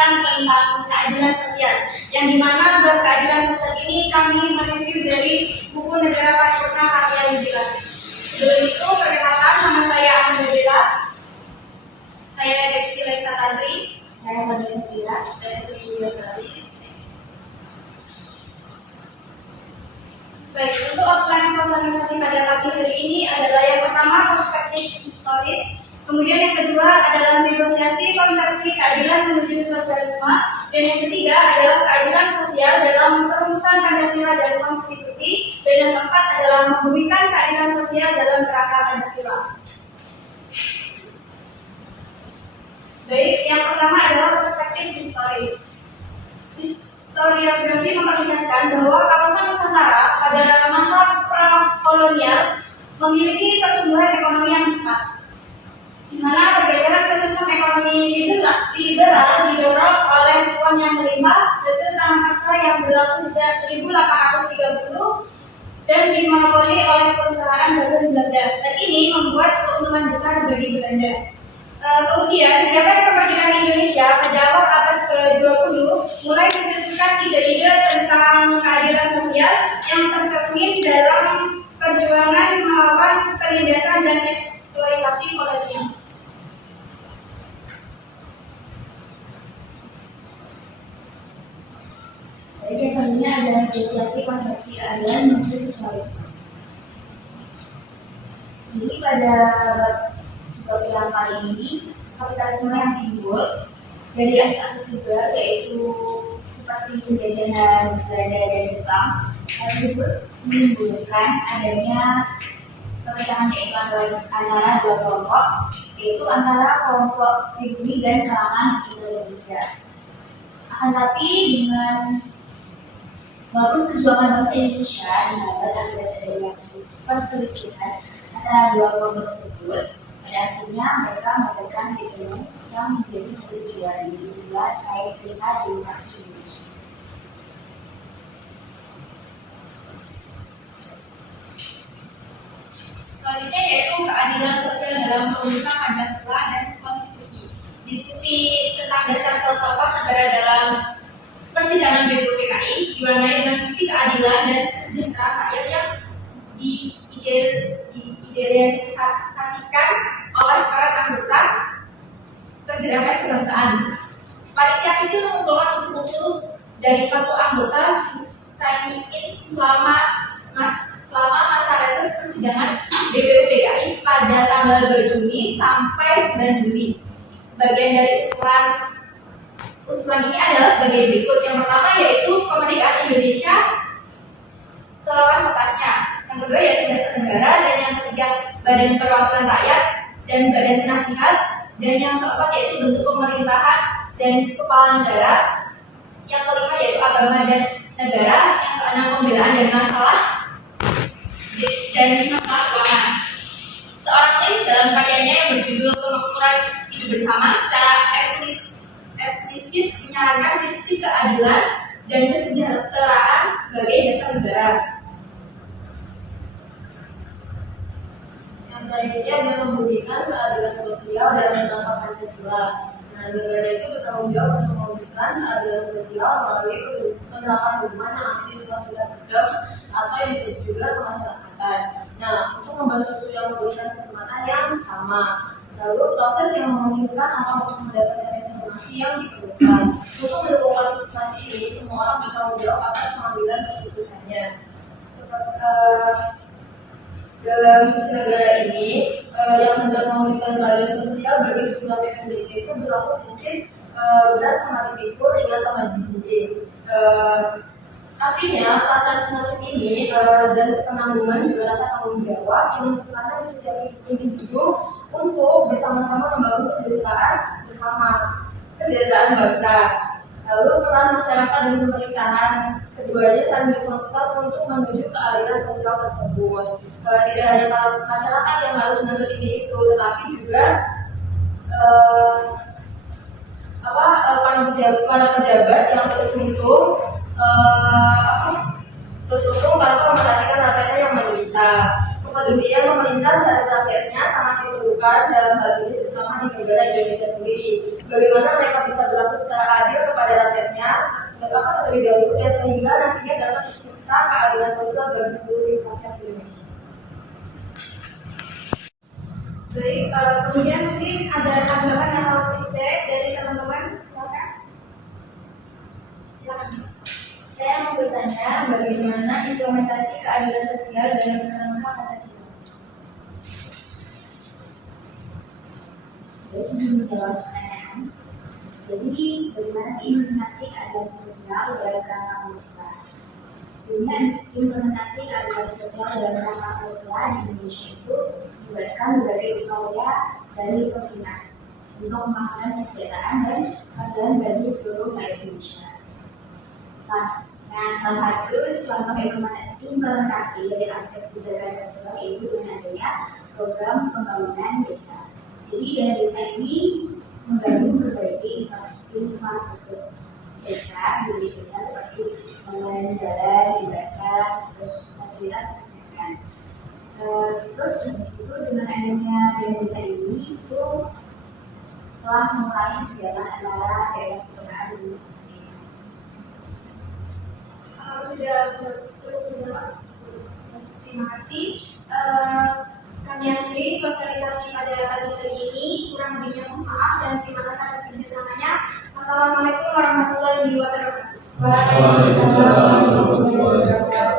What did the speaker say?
menjelaskan tentang keadilan sosial. Yang dimana bab keadilan sosial ini kami mereview dari buku Negara Paripurna karya Yudhila. Sebelum itu, perkenalkan, nama saya Ahmad Yudhila. Saya Dexy Laisa Tantri. Saya Maria Safira. Saya Sri Yosari. Baik, untuk outline sosialisasi pada pagi hari ini adalah yang pertama perspektif historis, kemudian yang kedua adalah negosiasi konsepsi keadilan menuju sosialisme, dan yang ketiga adalah keadilan sosial dalam perumusan Pancasila dan konstitusi, dan yang keempat adalah membumikan keadilan sosial dalam kerangka Pancasila. Baik, yang pertama adalah perspektif historis. Historiografi memperlihatkan bahwa kawasan Nusantara pada masa pra-kolonial memiliki pertumbuhan ekonomi yang cepat, di mana pergeseran ke sistem ekonomi liberal didorong oleh uang yang melimpah, hasil tanah paksa yang berlaku sejak 1830 dan dimonopoli oleh perusahaan baru Belanda. Dan ini membuat keuntungan besar bagi Belanda. Kemudian, gerakan kemerdekaan Indonesia pada awal abad ke-20 mulai mencetuskan ide-ide tentang keadilan sosial yang tercermin dalam perjuangan melawan penindasan dan eksploitasi kolonial. Jadi selanjutnya ada negosiasi konsepsi keadilan menuju sosialisme. Jadi pada bab yang kali ini, kapitalisme yang timbul dari asas-asas liberal yaitu seperti penjajahan Belanda dan Jepang tersebut menimbulkan adanya perpecahan yaitu antara dua kelompok, yaitu antara kelompok pribumi dan kalangan intelijensia. Akan tapi walaupun perjuangan bangsa Indonesia dihambat akibat adanya perselisihan antara dua kelompok tersebut, pada akhirnya mereka mendapatkan titik yang menjadi satu tujuan, dibuat Rakyat Serikat Demokrasi Indonesia. Selanjutnya yaitu keadilan sosial dalam perumusan Pancasila dan konstitusi. Diskusi tentang dasar falsafah negara dalam persidangan BPUPKI diwarnai dengan visi keadilan dan kesejahteraan rakyat yang diidealisasikan oleh para anggota pergerakan kebangsaan. Panitia itu mengumpulkan usul-usul dari 40 anggota Husainiin selama masa reses persidangan BPUPKI pada tanggal 2 Juni sampai 9 Juli. Sebagian dari usulan ini adalah sebagai berikut. Yang pertama yaitu kemerdekaan Indonesia selepas batasnya. Yang kedua yaitu dasar negara, dan yang ketiga badan perwakilan rakyat dan badan penasihat, dan yang keempat yaitu bentuk pemerintahan dan kepala negara. Yang kelima yaitu agama dan negara. Yang keenam pembelaan dan masalah keuangan. Seorang Lin dalam karyanya yang berjudul Kemakmuran Hidup Bersama secara eksplisit menyarankan prinsip keadilan dan kesejahteraan sebagai dasar negara. Yang selanjutnya adalah membumikan keadilan sosial dalam kerangka Pancasila. Nah, negara itu bertanggung jawab untuk mewujudkan keadilan sosial melalui penerapan hukuman yang anti-suap sistem atau yang disebut juga kemasyarakatan. Nah, untuk membahas isu yang memberikan kesempatan yang sama. Lalu proses yang memungkinkan orang untuk mendapatkan informasi yang diperlukan. Untuk mendukung partisipasi ini, semua orang bertanggung jawab atas pengambilan keputusannya. Dalam sisi negara ini, yang hendak mewujudkan keadilan sosial bagi seluruh Indonesia itu berlaku prinsip berat sama dipikul, ringan sama dijinjing. Artinya, rasa nasib ini dan penanggungan juga rasa tanggung jawab yang membutuhkan setiap individu untuk bersama-sama membangun kesejahteraan bangsa. Lalu peran masyarakat dan pemerintahan keduanya saling bersangkutan untuk menuju keadilan sosial tersebut. Tidak hanya masyarakat yang harus menuntut ini itu, tetapi juga para pejabat yang terus untuk tanpa memperhatikan rakyatnya yang menderita. Kepedulian pemerintah terhadap rakyatnya sangat diperlukan dalam hal ini terutama di negara Indonesia sendiri. bagaimana mereka bisa berlaku secara adil kepada rakyatnya dan apa terlebih dahulu dan sehingga nantinya dapat tercipta keadilan sosial bagi seluruh rakyat Indonesia. Baik, kemudian mungkin ada tanggapan yang harus feedback dari teman-teman, silakan. Silakan. Saya mau bertanya bagaimana implementasi keadilan sosial dalam kerangka Pancasila. Jadi ingin menjawab pertanyaan. Jadi bagaimana sih implementasi keadilan sosial dalam kerangka Pancasila? Sebenarnya implementasi keadilan sosial dalam kerangka Pancasila di Indonesia itu melibatkan berbagai upaya dari pemerintah untuk memastikan kesejahteraan dan keadilan bagi seluruh rakyat Indonesia. Nah, salah satu contoh implementasi dari aspek kesejahteraan sosial itu dengan adanya program pembangunan desa. Jadi dana desa ini menggabung berbagai infrastruktur desa di desa seperti pembangunan jalan, jembatan, terus fasilitas kesehatan. Terus habis itu dengan adanya dana desa ini itu telah mengurangi kesejahteraan antara daerah perkotaan dan Sudah cukup menjawab. Terima kasih. Kami akhiri sosialisasi pada pagi hari ini. Kurang lebihnya mohon maaf dan terima kasih atas kerjasamanya. Assalamualaikum warahmatullahi wabarakatuh. Waalaikumsalam warahmatullahi wabarakatuh.